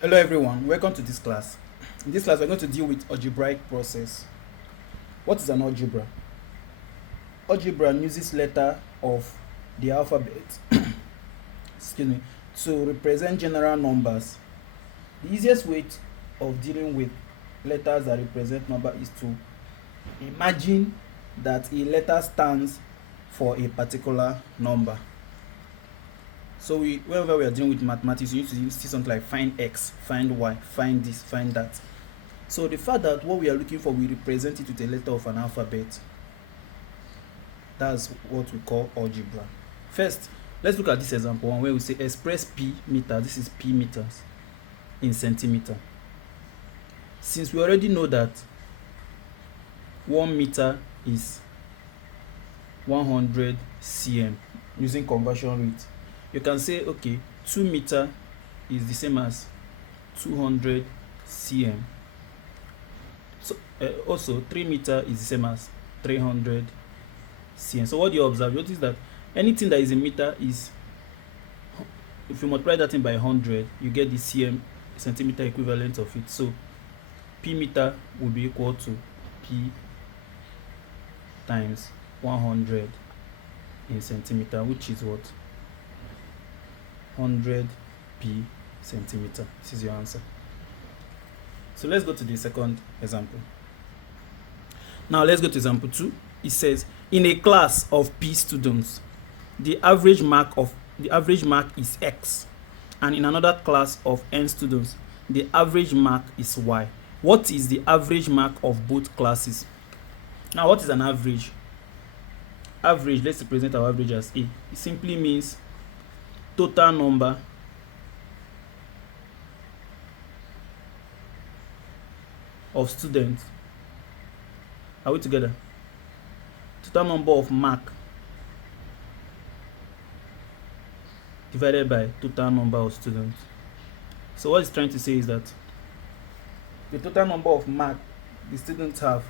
Hello everyone, welcome to this class. In this class we're going to deal with algebraic process. What is an algebra? Algebra uses letter of the alphabet excuse me, to represent general numbers. The easiest way of dealing with letters that represent number is to imagine that a letter stands for a particular number. So whenever we are dealing with mathematics, you need to see something like find x, find y, find this, find that. So the fact that what we are looking for, we represent it with a letter of an alphabet. That's what we call algebra. First, let's look at this example one where we say express p meter. This is p meters in centimeter. Since we already know that 1 meter is 100 cm using conversion rate, you can say okay, 2 meter is the same as 200 cm. So also 3 meter is the same as 300 cm. So what do you observe? You notice that anything that is a meter is, if you multiply that thing by 100, you get the cm centimeter equivalent of it. So p meter will be equal to p times 100 in centimeter, which is what? 100 p centimeter. This is your answer. So let's go to the second example. Now let's go to example 2. It says in a class of p students, the average mark is x, and in another class of n students, the average mark is y. What is the average mark of both classes? Now what is an average? Average, let's represent our average as a. It simply means total number of students. Are we together? Total number of mark divided by total number of students. So what it's trying to say is that the total number of mark the students have,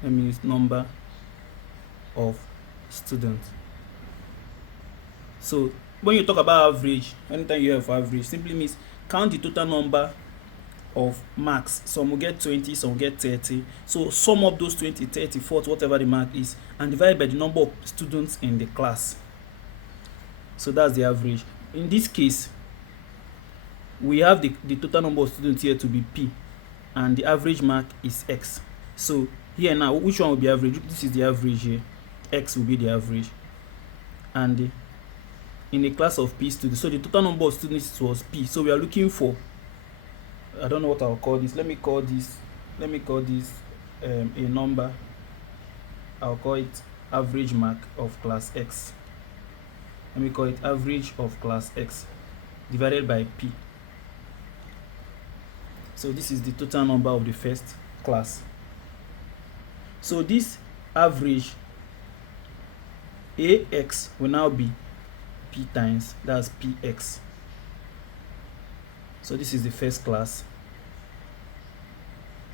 let me use number of students. So when you talk about average, anytime you have average, simply means count the total number of marks. Some will get 20, some will get 30. So sum up those 20, 30, 40, whatever the mark is, and divide by the number of students in the class. So that's the average. In this case, we have the total number of students here to be p, and the average mark is x. So here now, which one will be average? This is the average here. X will be the average. And in a class of p students, so the total number of students was p. So we are looking for, I don't know what I'll call this. Let me call this a number. I'll call it average mark of class x. Let me call it average of class x divided by p. So this is the total number of the first class. So this average ax will now be p times, that's px. So this is the first class.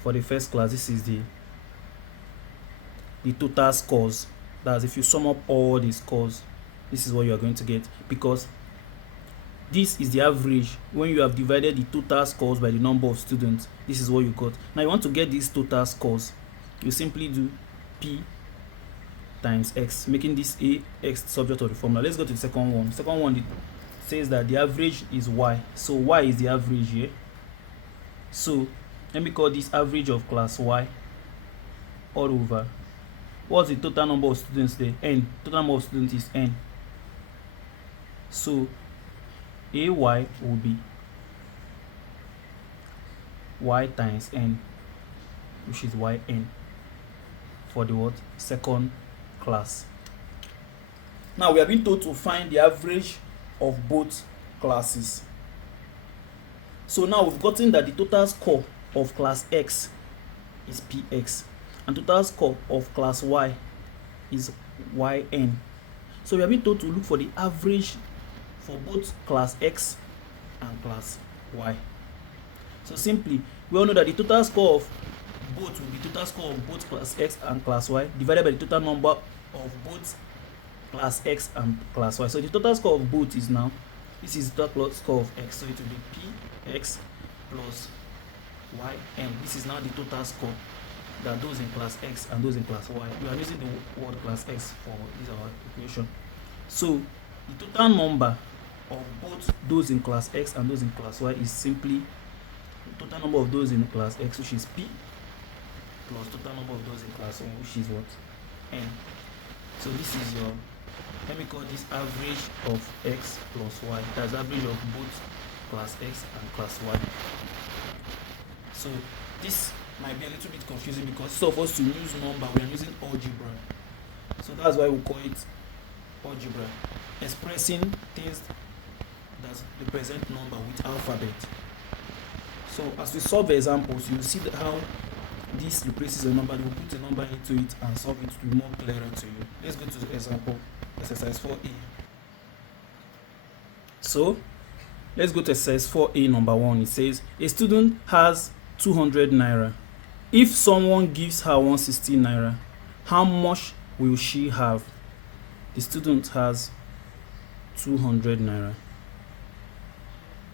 For the first class, this is the total scores. That's if you sum up all the scores, this is what you are going to get, because this is the average. When you have divided the total scores by the number of students, this is what you got. Now you want to get these total scores, you simply do p times x, making this ax subject of the formula. Let's go to the second one. Second one, it says that the average is y. So y is the average here. So let me call this average of class y all over. What's the total number of students there? N. Total number of students is n. So ay will be y times n, which is yn for the what? Second class. Now we have been told to find the average of both classes. So now we've gotten that the total score of class x is px, and total score of class y is yn. So we have been told to look for the average for both class x and class y. So simply, we all know that the total score of both will be total score of both class x and class y divided by the total number of both class x and class y. So the total score of both is now This is the total score of x, so it will be p x plus y n. This is now the total score that those in class x and those in class y. We are using the word class x for this our equation. So the total number of both those in class x and those in class y is simply the total number of those in class x, which is p, plus total number of those in class y, which is what? N. So this is your, let me call this average of x plus y. That's average of both class x and class y. So this might be a little bit confusing because instead of us to use number, we are using algebra. So that's why we call it algebra, expressing things that represent number with alphabet. So as we solve the examples, you see how this replaces a number. We'll put a number into it and solve it to be more clearer to you. Let's go to the example, exercise 4a. So let's go to exercise 4a number 1. It says a student has 200 naira. If someone gives her 160 naira, how much will she have? The student has 200 naira.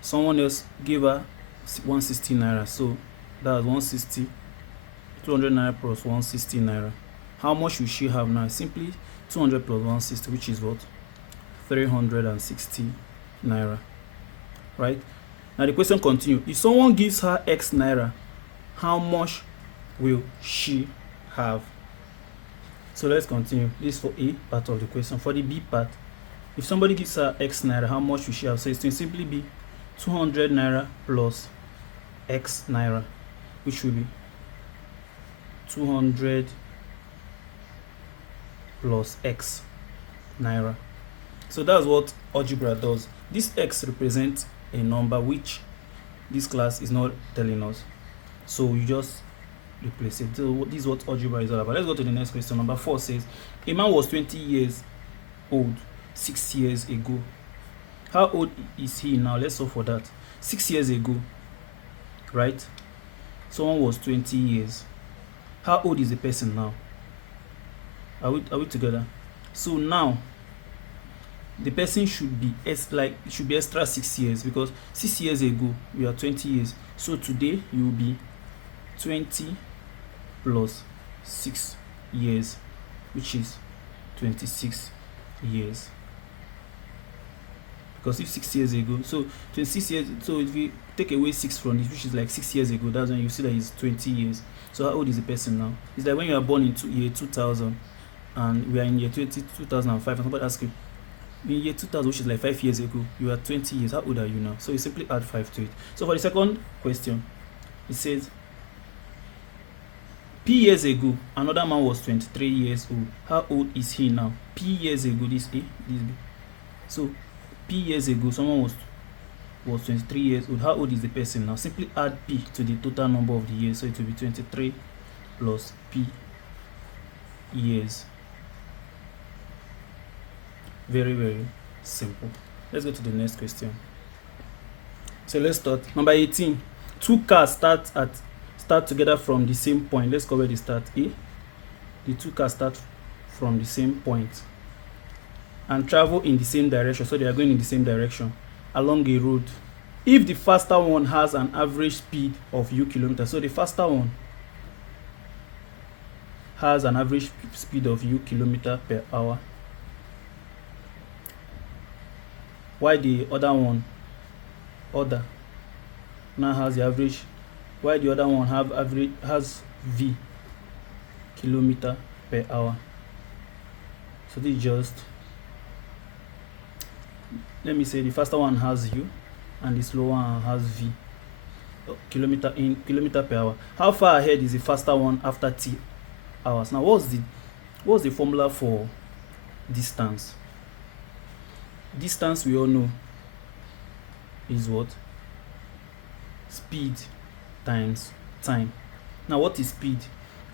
Someone else gave her 160 naira. So that's 160, 200 naira plus 160 naira. How much will she have now? Simply 200 plus 160, which is what? 360 naira. Right? Now the question continues. If someone gives her x naira, how much will she have? So let's continue. This is for A part of the question. For the B part, if somebody gives her x naira, how much will she have? So it's going to simply be 200 naira plus x naira, which will be 200 plus x naira. So that's what algebra does. This x represents a number which this class is not telling us, so you just replace it. So this is what algebra is all about. Let's go to the next question. Number 4 says a man was 20 years old 6 years ago. How old is he now? Let's solve for that. 6 years ago, right? Someone was 20 years. How old is the person now? Are we together? So now the person should be extra 6 years, because 6 years ago we are 20 years. So today you will be 20 plus 6 years, which is 26 years. Because if 6 years ago, so 26 years, so if we take away 6 from it, which is like 6 years ago, that's when you see that it's 20 years. So how old is the person now? It's like when you are born in year 2000 and we are in year 2005, and somebody asks you, in year 2000, which is like 5 years ago, you are 20 years. How old are you now? So you simply add 5 to it. So for the second question, it says P years ago, another man was 23 years old. How old is he now? P years ago, this A, this B. So P years ago, someone was 23 years old. How old is the person now? Simply add P to the total number of the years. So it will be 23 plus P years. Very, very simple. Let's go to the next question. So let's start. Number 18. Two cars start together from the same point. Let's cover the start A. The two cars start from the same point and travel in the same direction. So they are going in the same direction along a road. If the faster one has an average speed of u kilometers, so the faster one has an average speed of u kilometer per hour, why the other one now has the average, why the other one has v kilometer per hour. So this is just, let me say the faster one has u and the slower one has v kilometer per hour. How far ahead is the faster one after t hours? Now what's the formula for distance? Distance, we all know, is what? Speed times time. Now what is speed?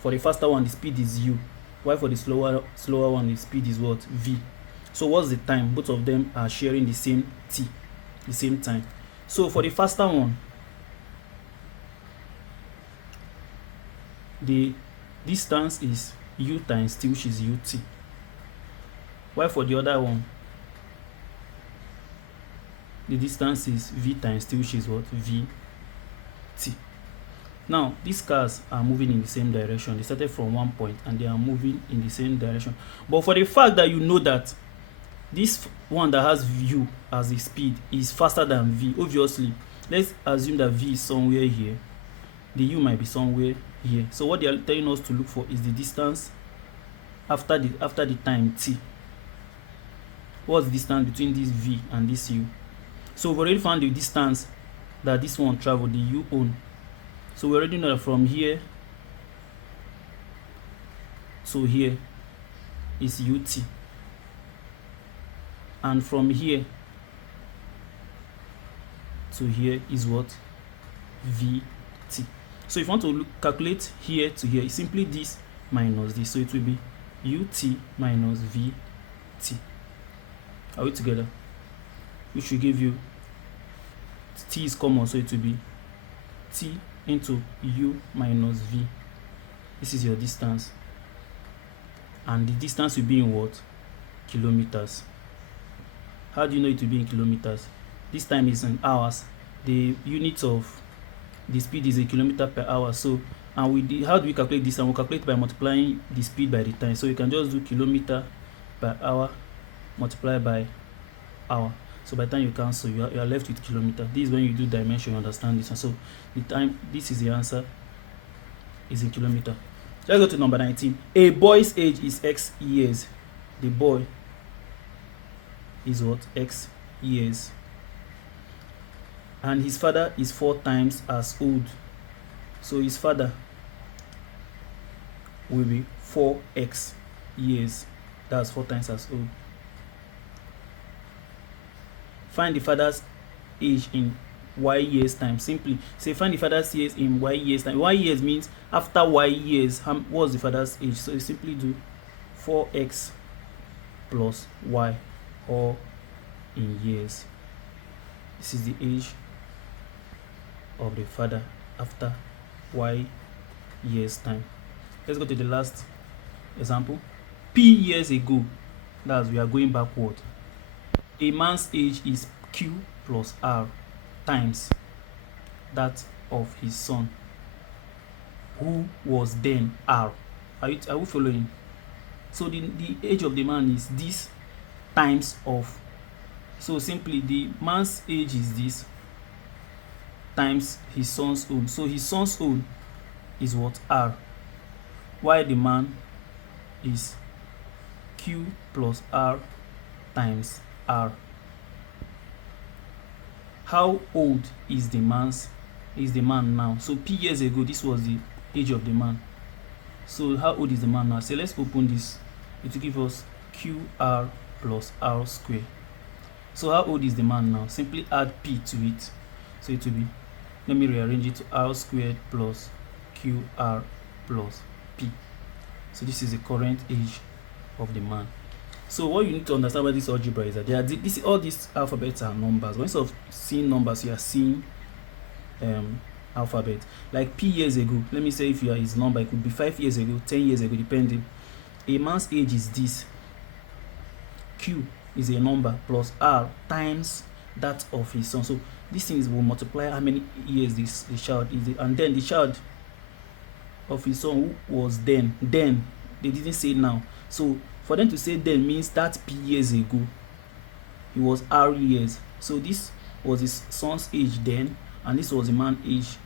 For the faster one, the speed is u, while for the slower one, the speed is what? V. So what's the time? Both of them are sharing the same t, the same time. So for the faster one, the distance is u times t, which is ut, while for the other one, the distance is v times t, which is what? V t. Now these cars are moving in the same direction. They started from one point and they are moving in the same direction. But for the fact that you know that this one that has u as the speed is faster than v, obviously let's assume that v is somewhere here, the u might be somewhere here. So what they are telling us to look for is the distance after the time t. What's the distance between this v and this u? So we've already found the distance that this one traveled, the u own. So we already know that from here to here is ut, and from here to here is what? Vt. So if you want to calculate here to here, it's simply this minus this. So it will be ut minus vt. Are we together? Which will give you t is common, so it will be t into u minus v. This is your distance, and the distance will be in what? Kilometers. How do you know it will be in kilometers? This time is in hours. The unit of the speed is a kilometer per hour. So, and how do we calculate this? And we'll calculate by multiplying the speed by the time. So you can just do kilometer per hour multiplied by hour. So by the time you cancel, you are left with kilometer. This is when you do dimension, you understand this one. So the time, this is the answer, is in kilometer. Let's go to number 19. A boy's age is x years. The boy is what? X years. And his father is 4 times as old. So his father will be 4x years. That's 4 times as old. Find the father's age in y years time. Simply say find the father's age in y years time. Y years means after y years, what's the father's age? So you simply do 4x plus y, or in years. This is the age of the father after y years time. Let's go to the last example. P years ago, that's we are going backward. A man's age is q plus r times that of his son, who was then r. Are we following? So the age of the man is this times of, so simply the man's age is this times his son's own. So his son's own is what? R, while the man is q plus r times r. How old is the man now? So p years ago, this was the age of the man. So how old is the man now? So let's open this. It will give us qr plus r square. So how old is the man now? Simply add p to it. So it will be, let me rearrange it to r squared plus qr plus p. So this is the current age of the man. So what you need to understand about this algebra is that all these alphabets are numbers. When instead of seeing numbers, you are seeing alphabet. Like p years ago, let me say if you are his number, it could be 5 years ago, 10 years ago, depending. A man's age is this. Q is a number plus r times that of his son. So these things will multiply how many years the child is, and then the child of his son who was then they didn't say now. So for them to say then means that p years ago he was r years. So this was his son's age then, and this was the man's age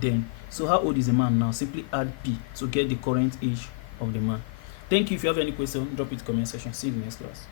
then. So how old is the man now? Simply add p to get the current age of the man. Thank you. If you have any question, drop it in the comment section. See you in the next class.